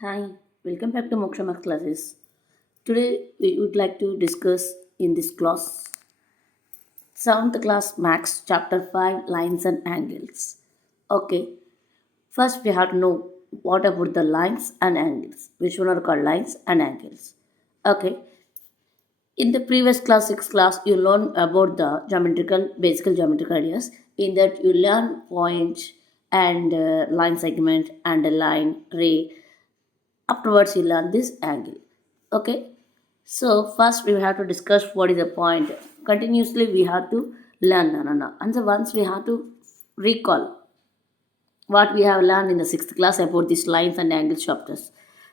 Hi, welcome back to Moksha Math classes. Today we would like to discuss in this class 7th class Max chapter 5 lines and angles. Okay, first we have to know what about the lines and angles. Which one are called lines and angles? Okay, in the previous class 6 class you learned about the basic geometrical ideas. In that you learn point and line segment and a line ray. Afterwards you learn this angle. Okay, so first we have to discuss what is the point. Continuously we have to learn, no. And so once we have to recall what we have learned in the 6th class about these lines and angles chapters.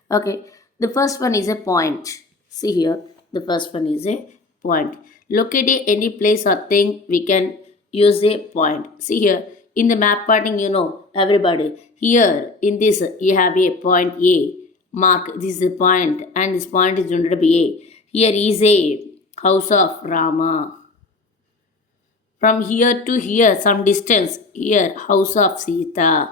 Okay, the first one is a point. See here, the first one is a point. Locating any place or thing we can use a point. See here, in the map parting, everybody here in this you have a point A. Mark, this is a point and this point is denoted by A. Here is a house of Rama. From here to here some distance, here house of Sita.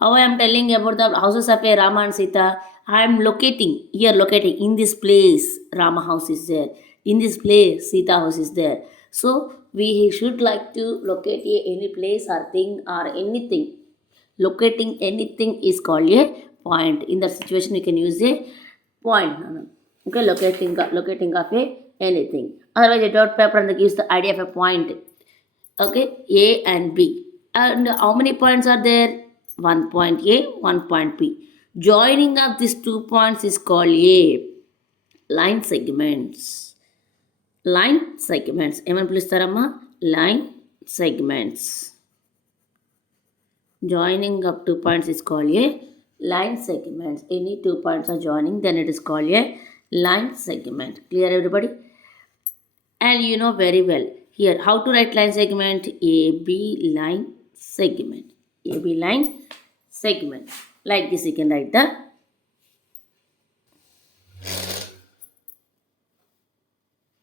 How I am telling about the houses of a Rama and Sita? I am locating in this place Rama house is there, in this place Sita house is there. So we should like to locate any place or thing or anything. Locating anything is called a point. In that situation you can use a point. Okay, locating of a anything. Otherwise a dot paper and gives the idea of a point. Okay, A and B. And how many points are there? One point A, one point B. Joining of these 2 points is called a line segments. Line segments. Eman pilustarama? Line segments. Joining of 2 points is called a line segments. Any 2 points are joining, then it is called a line segment. Clear, everybody? And you know very well here how to write line segment. AB line segment. AB line segment. Like this you can write the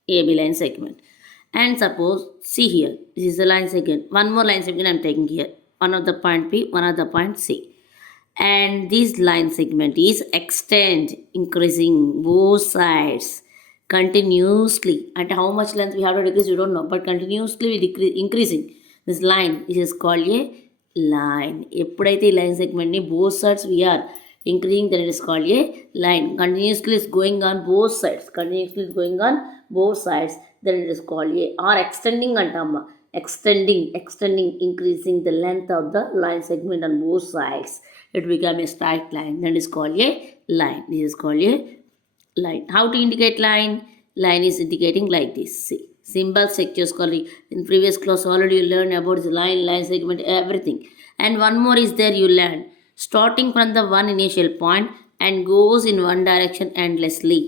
AB line segment. And suppose, see here, this is the line segment. One more line segment I am taking here. One of the point P, one of the point C. And this line segment is extend, increasing both sides continuously. At how much length we have to decrease, you don't know, but continuously we decrease, increasing. This line is called a line. ఎప్పుడైతే ఈ లైన్ సెగ్మెంట్ని both sides we are increasing, then it is called a line. Continuously is going on both sides. Continuously is going on both sides, then it is called a, or extending antamma. Extending, increasing the length of the line segment on both sides. It become a straight line. That is called a line. This is called a line. How to indicate line? Line is indicating like this. See, symbol sectors called in previous class already you learned about the line segment, everything. And one more is there you learn. Starting from the one initial point and goes in one direction endlessly.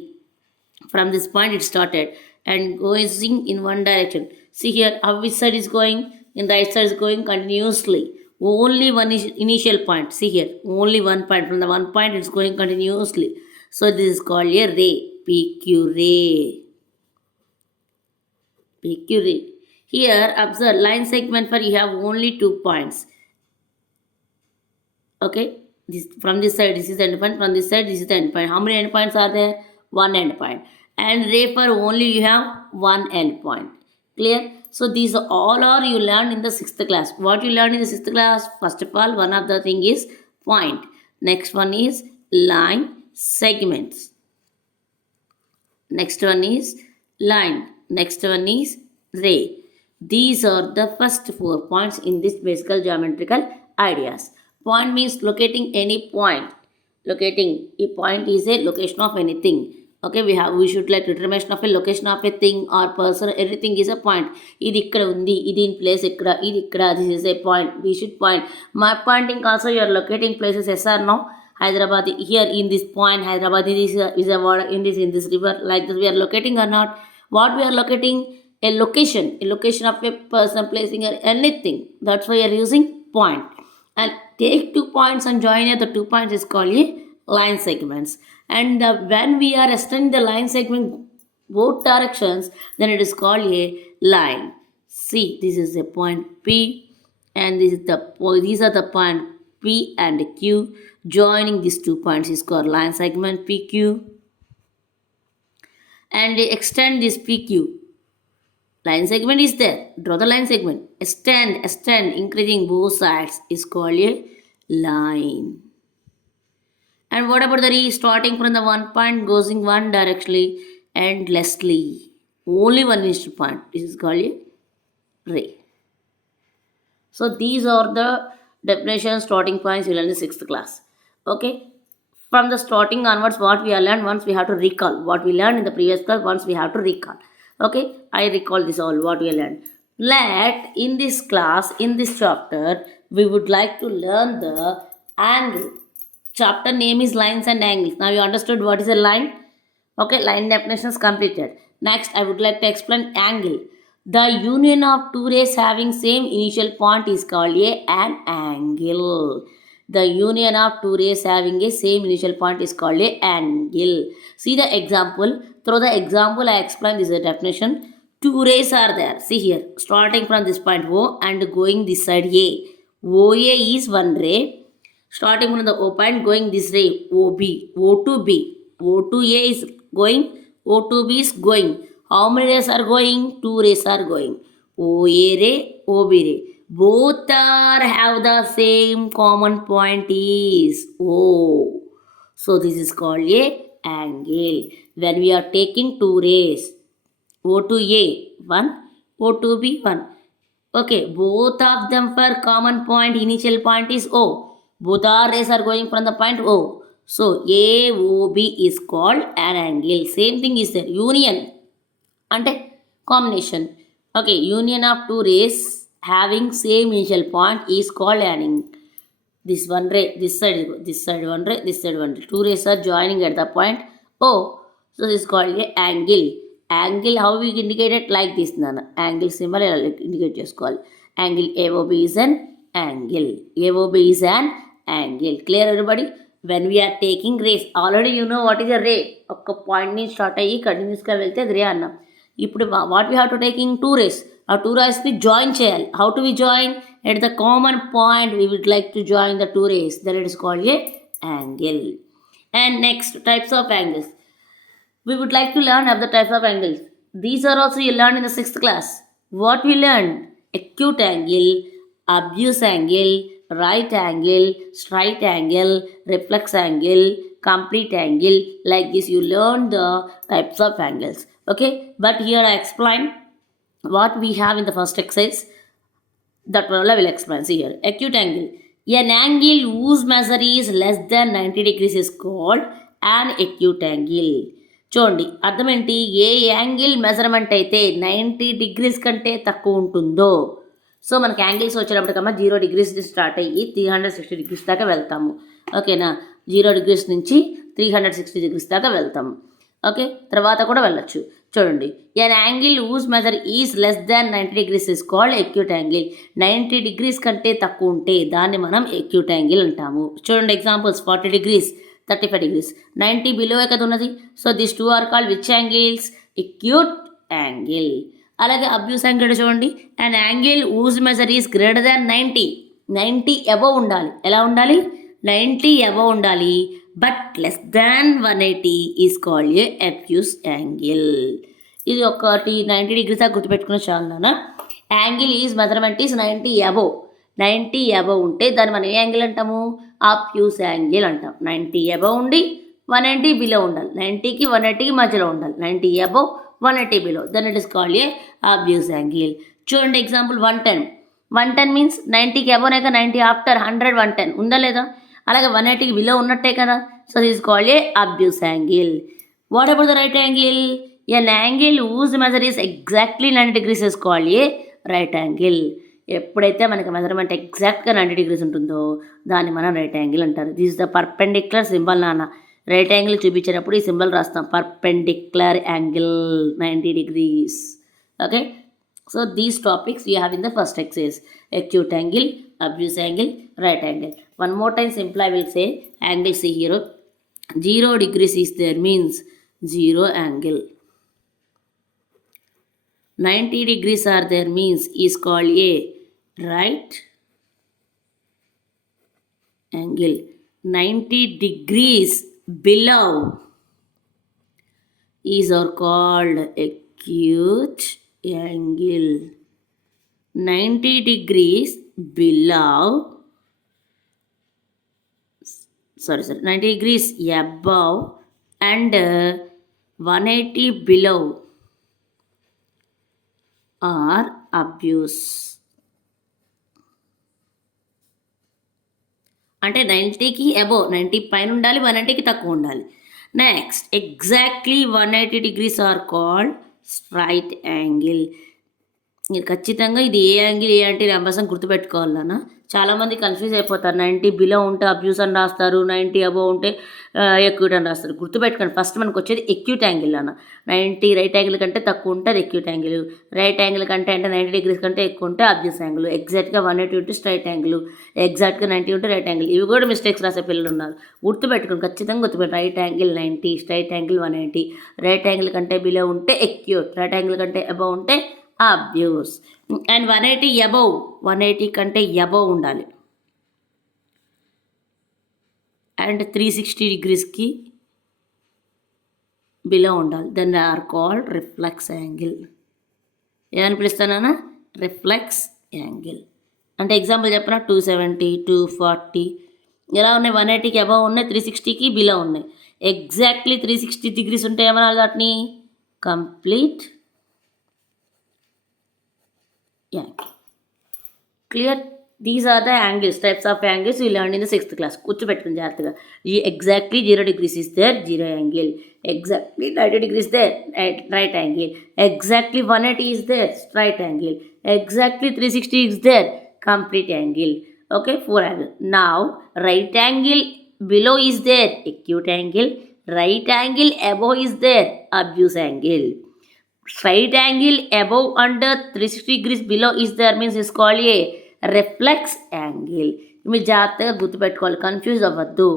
From this point it started and going in one direction. See here how which side is going? In right side is going continuously. Only one initial point. See here, only one point. From the one point it's going continuously. So this is called a ray. PQ ray. PQ ray. Here observe line segment for you have only 2 points. Okay, this from this side this is the end point, from this side this is the end point. How many end points are there? One end point. And ray for only you have one end point. Clear? So these all are you learned in the 6th class. What you learned in the 6th class? First of all, one of the thing is point. Next one is line segments. Next one is line. Next one is ray. These are the first 4 points in this basic geometrical ideas. Point means locating any point. Locating a point is a location of anything. Okay, we should like determination of a location of a thing or person. Everything is a point. Idi ikkada undi, idi in place ikkada, idi ikkada. This is a point. We should point. Map pointing also you are locating places. Yes or no? Hyderabad here in this point. Hyderabad is a water in this river. Like this we are locating or not? What we are locating? A location of a person, placing anything. That's why you are using point. And take 2 points and join it. The 2 points is called a line segments. And when we are extending the line segment both directions, then it is called a line. See, this is a point P, and these are the point P and Q. Joining these 2 points is called line segment PQ. And extend this PQ. Line segment is there. Draw the line segment. Extend, increasing both sides is called a line. And what about the ray? Starting from the one point, goes in one directionally endlessly. Only one instant point. This is called a ray. So these are the definition starting points you learn in the 6th class. Okay. From the starting onwards, what we have learned, once we have to recall. What we learned in the previous class, once we have to recall. Okay. I recall this all, what we learned. Let in this class, in this chapter, we would like to learn the angle. Chapter name is lines and angles. Now you understood what is a line? Okay, line definition is completed. Next, I would like to explain angle. The union of two rays having same initial point is called an angle. The union of two rays having a same initial point is called an angle. See the example. Through the example, I explain this definition. Two rays are there. See here, starting from this point O and going this side A. OA is one ray. Starting from the O point, going this way, OB, O to B. O to A is going, O to B is going. How many rays are going? Two rays are going. OA ray, OB ray. Both are have the same common point is O. So this is called a angle. When we are taking two rays, O to A, 1, O to B, 1. Okay, both of them for common point, initial point is O. Both our rays are going from the point O. So, AOB is called an angle. Same thing is there. Union and combination. Okay, union of two rays having same initial point is called an angle. This one ray, this side one ray, this side one ray. Two rays are joining at the point O. So, this is called a angle. Angle, how we indicate it? Like this. Angle symbol indicate just call. Angle AOB is an angle. AOB is an angle. Clear everybody? When we are taking rays, already you know what is a ray. ఒక point నుంచి start అయ్యి కంటిన్యూస్గా వెళ్తే అది ray అన్నాం. ఇప్పుడు what we have to taking two rays. ఆ two రేస్ని జాయిన్ చేయాలి. How to we join? At the common point we would like to join the two rays. That it is called a angle. And next, types of angles. We would like to learn of the types of angles. These are also you learned in the 6th class. What we learned? Acute angle, obtuse angle, right angle, straight angle, reflex angle, complete angle. Like this you learn the types of angles. Okay, but here I explain what we have in the first exercise. That one I will explain. See here, acute angle. An angle whose measure is less than 90 degrees is called an acute angle. చూడండి అర్థం ఏంటి? ఏ angle measurement అయితే 90 డిగ్రీస్ కంటే తక్కువ ఉంటుందో, సో మనకి యాంగిల్స్ వచ్చేటప్పటికమ్మా 0 degrees start అయ్యి 360 డిగ్రీస్ దాకా వెళ్తాము. ఓకేనా? 0 డిగ్రీస్ నుంచి 360 డిగ్రీస్ దాకా వెళ్తాము. ఓకే, తర్వాత కూడా వెళ్ళొచ్చు. చూడండి, ఎన్ angle whose measure is less than 90 degrees is called acute angle. 90 డిగ్రీస్ కంటే తక్కువ ఉంటే దాన్ని మనం ఎక్యూట్ యాంగిల్ అంటాము. చూడండి ఎగ్జాంపుల్స్, 40 డిగ్రీస్, 35 degrees. 90 below కదా ఉన్నది. So this two are called which angles? Acute angle. అలాగే అబ్యూస్ యాంగిల్ చూడండి, and angle whose measure is greater than 90 above ఉండాలి. ఎలా ఉండాలి? 90 అబవ్ ఉండాలి. But less than 180 is called a obtuse angle. ఇది ఒకటి 90 డిగ్రీస్ దాకా గుర్తుపెట్టుకున్న చాలా. Angle is measurement is 90 above. 90 above ఉంటే దాన్ని మనం ఏ యాంగిల్ అంటాము? అబ్యూస్ యాంగిల్ అంటాం. 90 అబవ్ ఉండి 180 బిలో ఉండాలి. 90కి 180కి మధ్యలో ఉండాలి. 90 above 180 below, then it is called a obtuse angle. చూడండి ఎగ్జాంపుల్ 110 మీన్స్ 90కి అబవ్నే కదా, 90 ఆఫ్టర్ 100 110 ఉందా లేదా? అలాగే 180కి బిలో ఉన్నట్టే కదా. So this called a obtuse angle. What about the right angle? N angle whose measure is exactly 90 degrees is called A right angle. ఎప్పుడైతే మనకి మెజర్మెంట్ ఎగ్జాక్ట్గా 90 డిగ్రీస్ ఉంటుందో దాన్ని మనం రైట్ యాంగిల్ అంటారు. This is the perpendicular symbol నాన్న. రైట్ యాంగిల్ చూపించేటప్పుడు ఈ సింబల్ రాస్తాం, perpendicular angle 90 degrees. Okay, so these topics you have in the first excise. acute angle, obtuse angle, right angle. One more time simple I will say. Angle, see here, 0 degrees is there means 0 angle. 90 degrees are there means is called a right angle. 90 degrees below is are called acute angle. 90 degrees below, 90 degrees above and 180 below are obtuse. అంటే 90కి అబోవ్, 90 పైన ఉండాలి, 180కి తక్కువ ఉండాలి. Next exactly 180 degrees are called straight angle. మీరు ఖచ్చితంగా ఇది ఏ యాంగిల్ ఏ అంటే నెంబర్స్ అని గుర్తుపెట్టుకోవాలన్నా. చాలామంది కన్ఫ్యూజ్ అయిపోతారు. 90 బిలో ఉంటే అబ్యూస్ అని రాస్తారు, 90 అబోవ్ ఉంటే ఎక్యూట్ అని రాస్తారు. గుర్తుపెట్టుకోండి, ఫస్ట్ మనకు వచ్చేది ఎక్యూట్ యాంగిల్ అన్న. 90 రైట్ యాంగిల్ కంటే తక్కువ ఉంటే అది ఎక్యూట్ యాంగిల్, రైట్ యాంగిల్ కంటే అంటే 90 degrees కంటే ఎక్కువ ఉంటే అబ్యూస్ యాంగిల్, ఎగ్జాక్ట్గా 180 ఉంటే స్ట్రైట్ యాంగిల్, ఎగ్జాక్ట్గా 90 ఉంటే రైట్ యాంగిల్. ఇవి కూడా మిస్టేక్స్ రాసే పిల్లలు ఉన్నారు. గుర్తుపెట్టుకోండి, ఖచ్చితంగా గుర్తుపెట్టుకోండి. Right angle 90, straight angle 180, right angle కంటే బిలో ఉంటే ఎక్యూట్, రైట్ యాంగిల్ కంటే అబోవ్ ఉంటే అబ్యూస్. అండ్ 180 అబోవ్, 180 కంటే అబోవ్ ఉండాలి. అండ్ 360 degreesకి బిలో ఉండాలి. Then they are called reflex angle. ఏమని పిలుస్తానా? Reflex angle. అంటే ఎగ్జాంపుల్ చెప్పిన 270, 240 ఎలా ఉన్నాయి? 180కి అబోవ్ ఉన్నాయి, 360కి బిలో ఉన్నాయి. ఎగ్జాక్ట్లీ 360 degrees ఉంటే ఏమనాలి వాటిని? Complete angle. Clear? These are the angles, types of angles you learn in the 6th class. కూర్చోబెట్టుకుని జాగ్రత్తగా. Exactly 0 degrees is there, zero angle. Exactly 90 degrees there, right angle. Exactly 180 is there, straight angle. Exactly 360 is there, complete angle. Okay, 4 angle. Now right angle below is there, acute angle. Right angle above is there, obtuse angle. Straight angle above under 360 degrees below is there means is called a reflex angle. మీరు జాగ్రత్తగా గుర్తుపెట్టుకోవాలి, కన్ఫ్యూజ్ అవ్వద్దు.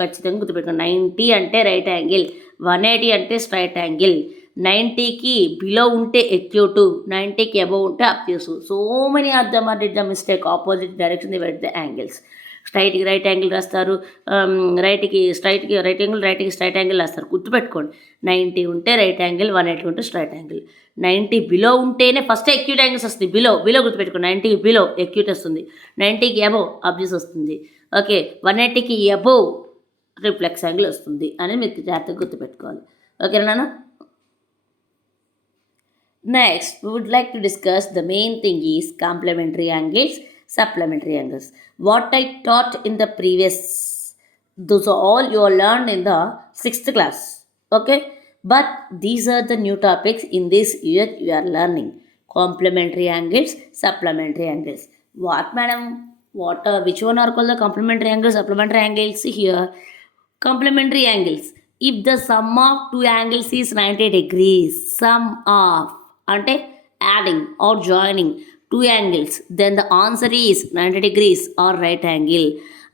ఖచ్చితంగా గుర్తుపెట్టుకోండి. 90 అంటే right angle, 180 అంటే straight angle. 90కి below ఉంటే ఎక్యూట్, 90కి అబోవ్ ఉంటే obtuse. So many are them are did the mistake, opposite direction the wet the angles. స్ట్రైట్కి రైట్ యాంగిల్ రాస్తారు, రైట్కి రైట్ యాంగిల్, రైట్కి స్ట్రైట్ యాంగిల్ రాస్తారు. గుర్తుపెట్టుకోండి, 90 ఉంటే రైట్ యాంగిల్, 180 ఉంటే స్ట్రైట్ యాంగిల్. 90 బిలో ఉంటేనే ఫస్ట్ ఎక్యూట్ యాంగిల్స్ వస్తుంది. బిలో గుర్తుపెట్టుకోండి, 90కి బిలో ఎక్యూట్ వస్తుంది, 90కి అబోవ్ అబ్యూస్ వస్తుంది. ఓకే, 180కి అబోవ్ రిఫ్లెక్స్ యాంగిల్ వస్తుంది అని మీరు జాగ్రత్తగా గుర్తుపెట్టుకోవాలి. ఓకేనా? Next we would like to discuss the main thing is complementary angles, supplementary angles. What I taught in the previous, those are all you are learned in the 6th class. Okay, but these are the new topics in this year you are learning. Complementary angles, supplementary angles. What madam? Which one are called the complementary angles, supplementary angles? Here, complementary angles, if the sum of two angles is 90 degrees, sum of అంటే adding or joining two angles, then the answer is 90 degrees or right angle.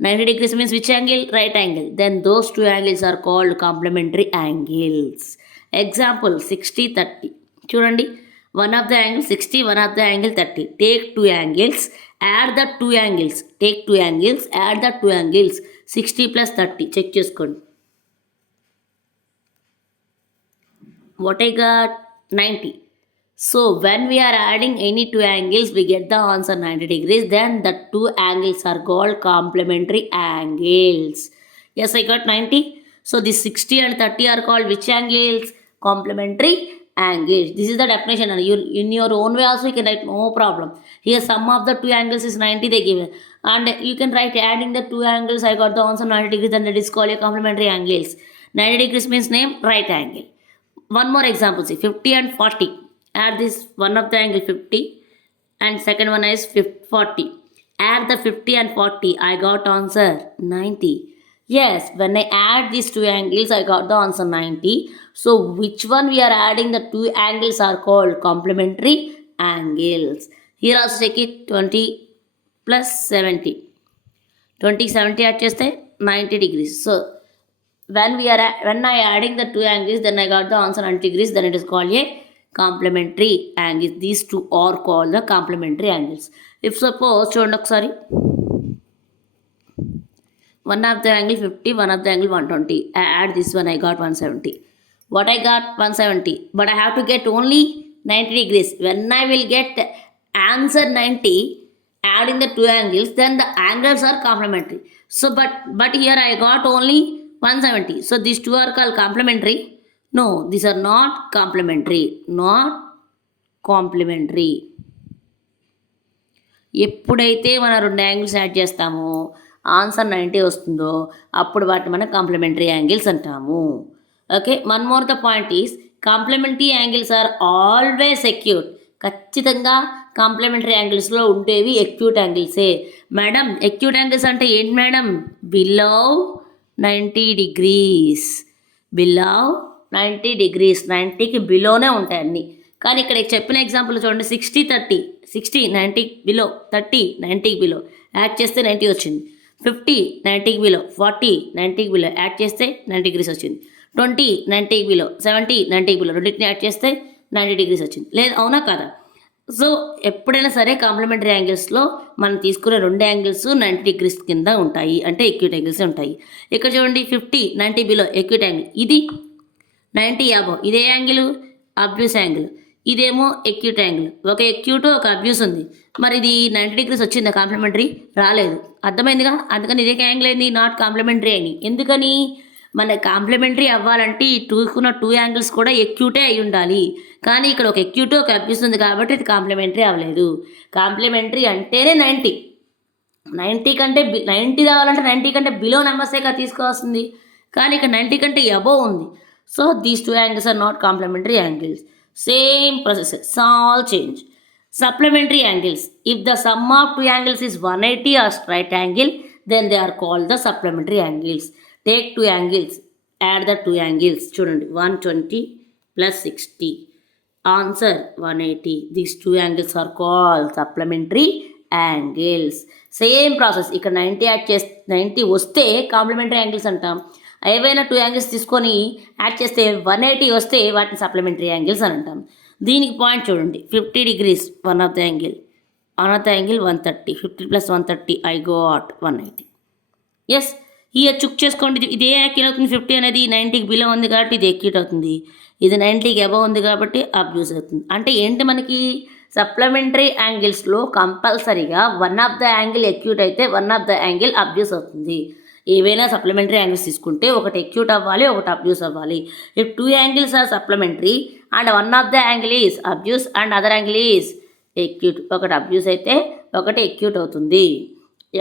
90 degrees means which angle? Right angle. Then those two angles are called complementary angles. Example 60, 30. చూడండి, one of the angle 60, one of the angle 30. Take two angles, add the two angles. Take two angles, add the two angles. 60 plus 30. చెక్ చేసుకోండి. What I got? 90. So when we are adding any two angles, we get the answer 90 degrees. Then the two angles are called complementary angles. Yes, I got 90. So the 60 and 30 are called which angles? Complementary angles. This is the definition. And you in your own way also you can write, no problem. Here sum of the two angles is 90 they give. And you can write adding the two angles, I got the answer 90 degrees. Then that is called a complementary angles. 90 degrees means name right angle. One more example, see 50 and 40. Add this one of the angle 50 and second one is 40. Add the 50 and 40. I got answer 90. Yes, when I add these two angles, I got the answer 90. So which one we are adding? The two angles are called complementary angles. Here also take it 20 plus 70. 20, 70 add cheste 90 degrees. So when I adding the two angles, then I got the answer 90 degrees. Then it is called a complementary angles. These two are called the complementary angles. If suppose చూడండి ఒకసారి, one of the angle 50, one of the angle 120. I add this one, I got 170. What I got? 170. But I have to get only 90 degrees. When I will get answer 90, adding the two angles, then the angles are complementary. So but here I got only 170. So these two are called complementary. No, these are not complementary. Not complementary. ఎప్పుడైతే మనం రెండు angles add చేస్తామో ఆన్సర్ 90 వస్తుందో అప్పుడు వాటిని మనం complementary angles అంటాము. Okay, one more the point is complementary angles are always acute. ఖచ్చితంగా కాంప్లిమెంటరీ యాంగిల్స్లో ఉండేవి ఎక్యూట్ యాంగిల్సే. మేడం ఎక్యూట్ యాంగిల్స్ అంటే ఏంటి madam? Below 90 degrees. Below 90 degrees, 90కి బిలోనే ఉంటాయి అన్నీ. కానీ ఇక్కడ చెప్పిన ఎగ్జాంపుల్ చూడండి, 60-30, 60 90కి బిలో, 30 90కి బిలో, యాడ్ చేస్తే 90 వచ్చింది. 50 90కి బిలో, 40 90కి బిలో, యాడ్ చేస్తే 90 డిగ్రీస్ వచ్చింది. 20 90కి బిలో, 70 90కి బిలో, రెండింటిని యాడ్ చేస్తే 90 డిగ్రీస్ వచ్చింది. లేదు, అవునా కదా? సో ఎప్పుడైనా సరే కాంప్లిమెంటరీ యాంగిల్స్లో మనం తీసుకునే రెండు యాంగిల్స్ 90 డిగ్రీస్ కింద ఉంటాయి, అంటే ఎక్యూట్ యాంగిల్స్ ఉంటాయి. ఇక్కడ చూడండి, 50 90 బిలో ఎక్యూట్ యాంగిల్, ఇది 90 అబోవ్, ఇదే యాంగిల్ అబ్యూస్ యాంగిల్, ఇదేమో ఎక్యూట్ యాంగిల్. ఒక ఎక్యూట్ ఒక అబ్యూస్ ఉంది. మరి ఇది 90 డిగ్రీస్ వచ్చిందా కాంప్లిమెంటరీ? రాలేదు. అర్థమైందిగా? అందుకని ఇదే యాంగిల్ అయింది నాట్ కాంప్లిమెంటరీ అని. ఎందుకని? మన కాంప్లిమెంటరీ అవ్వాలంటే ఈ టూ యాంగిల్స్ కూడా ఎక్యూటే అయి ఉండాలి. కానీ ఇక్కడ ఒక ఎక్యూట్ ఒక అబ్యూస్ ఉంది కాబట్టి ఇది కాంప్లిమెంటరీ అవ్వలేదు. కాంప్లిమెంటరీ అంటేనే 90. 90 కంటే 90 రావాలంటే 90 కంటే బిలో నెంబర్సే కదా తీసుకోవాల్సింది. కానీ ఇక్కడ 90 కంటే అబోవ్ ఉంది. So these two angles are not complementary angles. Same process, small change. Supplementary angles. If the sum of two angles is 180 or right angle, then they are called the supplementary angles. Take two angles, add the two angles. Student, 120 plus 60. Answer 180. These two angles are called supplementary angles. Same process. ఇక్కడ 90 యాడ్ చేస్తే 90 వస్తే complementary angles అంటాం. ఏవైనా two angles తీసుకొని యాడ్ చేస్తే 180 వస్తే వాటిని supplementary angles అని అంటాం. దీనికి పాయింట్ చూడండి, 50 degrees one of the angle, one of the angle 130, 50 + 130 I got 180. Yes, ఇక చెక్ చేసుకోండి, ఇదే యాక్యూట్ అవుతుంది. 50 అనేది 90కి బిలో ఉంది కాబట్టి ఇది ఎక్యూట్ అవుతుంది, ఇది 90కి అబవ్ ఉంది కాబట్టి అబ్యూస్ అవుతుంది. అంటే ఏంటి, మనకి సప్లిమెంటరీ యాంగిల్స్లో కంపల్సరీగా one of the angle acute అయితే one of the angle obtuse అవుతుంది. ఏవైనా సప్లిమెంటరీ యాంగిల్స్ తీసుకుంటే ఒకటి ఎక్యూట్ అవ్వాలి, ఒకటి అబ్యూస్ అవ్వాలి. If two angles are supplementary and one of the angle is obtuse and other angle is acute, ఒకటి అబ్యూస్ అయితే ఒకటి ఎక్యూట్ అవుతుంది.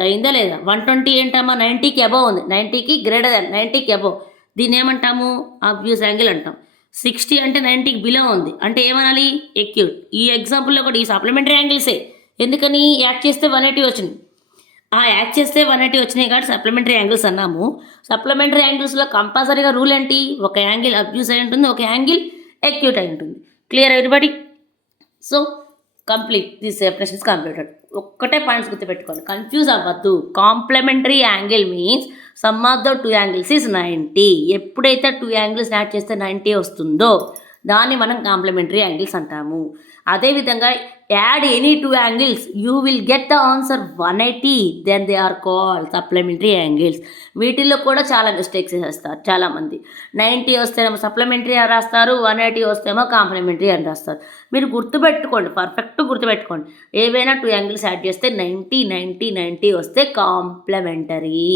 అయిందా లేదా? 120 ఏంటమ్మా, 90కి అబవ్ ఉంది, 90కి గ్రేటర్ దాన్, 90కి అబవ్, దీన్ని ఏమంటాము? అబ్యూస్ యాంగిల్ అంటాం. 60 అంటే 90కి బిలో ఉంది, అంటే ఏమనాలి? ఎక్యూట్. ఈ ఎగ్జాంపుల్లో కూడా ఈ సప్లిమెంటరీ యాంగిల్సే. ఎందుకని? యాడ్ చేస్తే 180 వచ్చింది, యాడ్ చేస్తే 180 వచ్చినాయి కాబట్టి సప్లిమెంటరీ యాంగిల్స్ అన్నాము. సప్లిమెంటరీ యాంగిల్స్లో కంపల్సరీగా రూల్ ఏంటి? ఒక యాంగిల్ అబ్యూస్ అయి ఉంటుంది, ఒక యాంగిల్ ఎక్యూట్ అయి ఉంటుంది. Clear everybody? So complete, this separation is completed. ఒక్కటే పాయింట్స్ గుర్తుపెట్టుకోండి, కన్ఫ్యూజ్ అవ్వద్దు. Complementary angle means sum of the two angles is 90. ఎప్పుడైతే టూ యాంగిల్స్ యాడ్ చేస్తే 90 వస్తుందో దాన్ని మనం కాంప్లిమెంటరీ యాంగిల్స్ అంటాము. అదేవిధంగా add any two angles you will get the answer 180, then they are called supplementary angles. వీటిల్లో కూడా చాలా మిస్టేక్స్ చేస్తారు చాలామంది. 90 వస్తేనేమో సప్లిమెంటరీ అని రాస్తారు, 180 వస్తేమో కాంప్లిమెంటరీ అని రాస్తారు. మీరు గుర్తుపెట్టుకోండి, పర్ఫెక్ట్ గుర్తుపెట్టుకోండి. ఏవైనా టూ యాంగిల్స్ యాడ్ చేస్తే 90 90 90 వస్తే కాంప్లిమెంటరీ,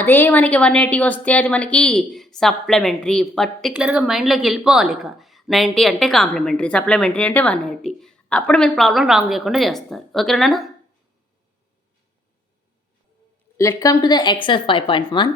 అదే మనకి 180 వస్తే అది మనకి సప్లిమెంటరీ. పర్టికులర్గా మైండ్లోకి వెళ్ళిపోవాలి. ఇక 90 అంటే కాంప్లిమెంటరీ, సప్లిమెంటరీ అంటే 180. అప్పుడు మీరు ప్రాబ్లం రాంగ్ చేయకుండా చేస్తారు. ఓకేనా? Let come to the exercise 5.1.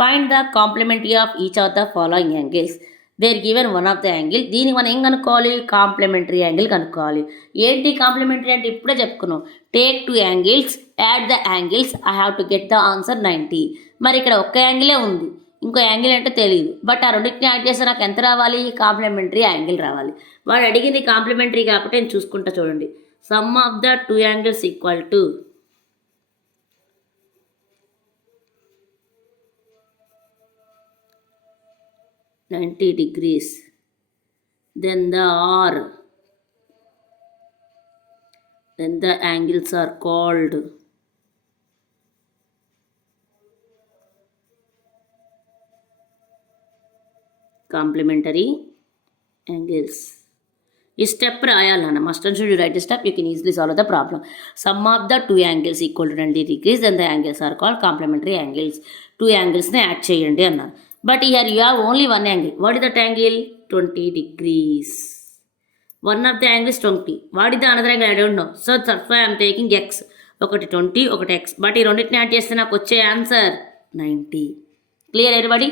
Find the complementary of each of the following angles. There given one of the angle. దీనికి మనం ఏం కనుక్కోవాలి? కాంప్లిమెంటరీ యాంగిల్ కనుక్కోవాలి. ఏంటి కాంప్లిమెంటరీ అంటే ఇప్పుడే చెప్పుకున్నాం. Take two angles, add the angles, I have to get the answer 90. మరి ఇక్కడ ఒక్క యాంగిలే ఉంది, ఇంకో యాంగిల్ అంటే తెలియదు. బట్ ఆ రెండింటిని యాడ్ చేస్తే నాకు ఎంత రావాలి? కాంప్లిమెంటరీ యాంగిల్ రావాలి. వాడు అడిగింది కాంప్లిమెంటరీ కాబట్టి నేను చూసుకుంటా. చూడండి, sum of the two angles equal to $90 degrees, then the angles are called complementary angles. ఈ స్టెప్ రాయాలన్న must and should write step, you can easily solve the problem. Sum of the two angles equal to 90 degrees, then the angles are called complementary angles. Two యాంగిల్స్ని add చేయండి అన్నారు. But here you have only one angle. What is that angle? 20 degrees. One of the angles 20. What is the another angle? I don't know. So that's why I am taking x. ఒకటి 20, ఒకటి x. But ఈ రెండింటిని యాడ్ చేస్తే నాకు వచ్చే ఆన్సర్ 90. Clear everybody?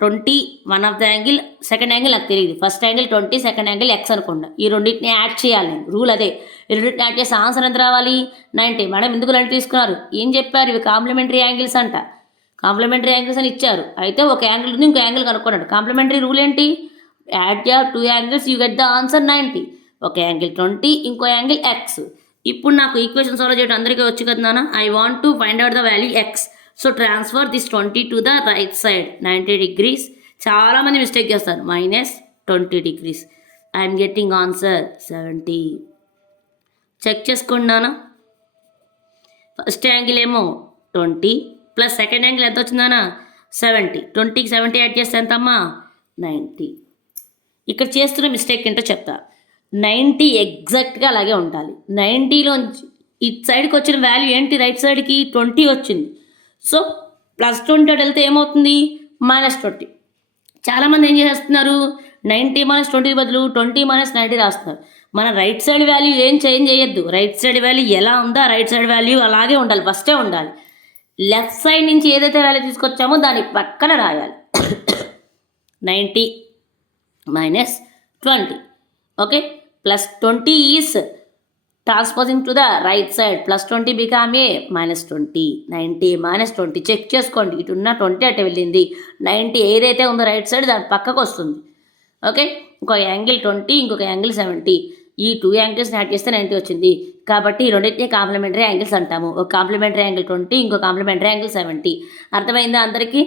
20 one of the angle, second angle నాకు తెలియదు. First angle 20, second angle x అనుకోండి. ఈ రెండింటిని యాడ్ చేయాలి నేను. రూల్ అదే. ఈ రెండింటిని యాడ్ చేస్తే ఆన్సర్ ఎంత రావాలి? 90. మేడం ఎందుకు 90 తీసుకున్నారు? ఏం చెప్పారు? ఇవి కాంప్లిమెంటరీ యాంగిల్స్ అంట. కాంప్లిమెంటరీ యాంగిల్స్ అని ఇచ్చారు. అయితే ఒక యాంగిల్ ఉంది, ఇంకో యాంగిల్ కనుక్కున్నాడు. కాంప్లిమెంటరీ రూల్ ఏంటి? Add your two angles, you get the answer 90. ఒక యాంగిల్ 20, ఇంకో యాంగిల్ x. ఇప్పుడు నాకు ఈక్వేషన్ సాల్వ్ చేయడం అందరికీ వచ్చు కదా నాన్న. I want to find out the value x. So transfer this 20 to the right side 90 degrees. చాలామంది మిస్టేక్ చేస్తారు. -20 degrees. I'm getting answer 70. Check చేసుకోండి నాన్న. ఫస్ట్ యాంగిల్ ఏమో 20 ప్లస్ సెకండ్ యాంగిల్ ఎంత వచ్చిందానా? 70. 20కి 70 యాడ్ చేస్తే ఎంతమ్మా? 90. ఇక్కడ చేస్తున్న మిస్టేక్ ఏంటో చెప్తా. 90 ఎగ్జాక్ట్గా అలాగే ఉండాలి. 90లోంచి ఇటు సైడ్కి వచ్చిన వాల్యూ ఏంటి? రైట్ సైడ్కి 20 వచ్చింది. సో +20 వెళ్తే ఏమవుతుంది? -20. చాలామంది ఏం చేస్తున్నారు? 90 - 20 బదులు 20 - 90 రాస్తున్నారు. మన రైట్ సైడ్ వాల్యూ ఏం చేంజ్ చేయొద్దు. రైట్ సైడ్ వాల్యూ ఎలా ఉందో రైట్ సైడ్ వాల్యూ అలాగే ఉండాలి. ఫస్టే ఉండాలి. లెఫ్ట్ సైడ్ నుంచి ఏదైతే వాల్యూ తీసుకొచ్చామో దాని పక్కన రాయాలి. 90 - 20. Okay, +20 is transposing to the right side. +20 become a -20. 90 - 20. చెక్ చేసుకోండి. ఇటు ఉన్న 20 అటు వెళ్ళింది. 90 ఏదైతే ఉందో రైట్ సైడ్ దాని పక్కకు వస్తుంది. ఓకే, ఇంకో యాంగిల్ 20, ఇంకొక యాంగిల్ 70. ఈ టూ యాంగిల్స్ని యాడ్ చేస్తే 90 వచ్చింది. కాబట్టి ఈ రెండింటినీ కాంప్లిమెంటరీ యాంగిల్స్ అంటాము. ఒక కాంప్లిమెంటరీ యాంగిల్ 20, ఇంకో కాంప్లిమెంటరీ యాంగిల్ 70. అర్థమైందా అందరికీ?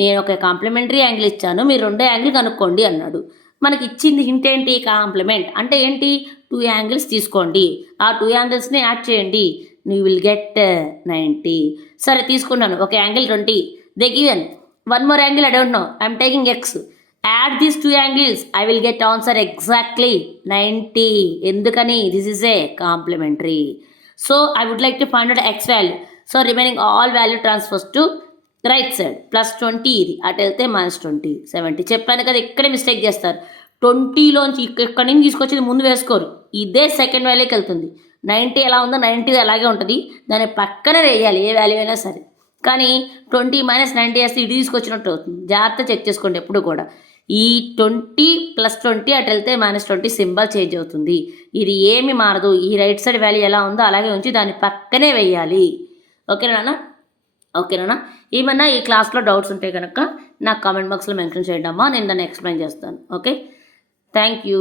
నేను ఒక కాంప్లిమెంటరీ యాంగిల్ ఇచ్చాను, మీరు రెండో యాంగిల్ కనుక్కోండి అన్నాడు. మనకి ఇచ్చింది హింట్ ఏంటి? కాంప్లిమెంట్ అంటే ఏంటి? 2 యాంగిల్స్ తీసుకోండి, ఆ 2 యాంగిల్స్ని యాడ్ చేయండి, యూ విల్ గెట్ 90. సరే తీసుకున్నాను. ఒక angle 20, they given one more angle, I don't know, I'm taking x. Add these 2 angles, I will get answer exactly 90. ఎందుకని? This is a complementary. So I would like to find out x value. So remaining all value transfers to right side. +20 ఇది అటు వెళ్తే -20, 70. చెప్పాను కదా, ఇక్కడే మిస్టేక్ చేస్తారు. 20లోంచి ఇక్కడి నుంచి తీసుకొచ్చి ముందు వేసుకోరు. ఇదే సెకండ్ వాల్యూకి వెళ్తుంది. 90 ఎలా ఉందో 90 అలాగే ఉంటుంది. దాని పక్కన వేయాలి ఏ వాల్యూ అయినా సరే. కానీ 20 - 90 వేస్తే ఇటు తీసుకొచ్చినట్టు అవుతుంది. జాగ్రత్త చెక్ చేసుకోండి ఎప్పుడు కూడా. ఈ 20 + 20 అటు వెళ్తే -20 సింబల్ చేంజ్ అవుతుంది. ఇది ఏమి మారదు. ఈ రైట్ సైడ్ వాల్యూ ఎలా ఉందో అలాగే ఉంచి దాని పక్కనే వేయాలి. ఓకేనా? ఓకేనా? ఏమన్నా ఈ క్లాస్లో డౌట్స్ ఉంటే కనుక నాకు కామెంట్ బాక్స్లో మెన్షన్ చేయండి అమ్మా, నేను దాన్ని ఎక్స్ప్లెయిన్ చేస్తాను. Okay, thank you.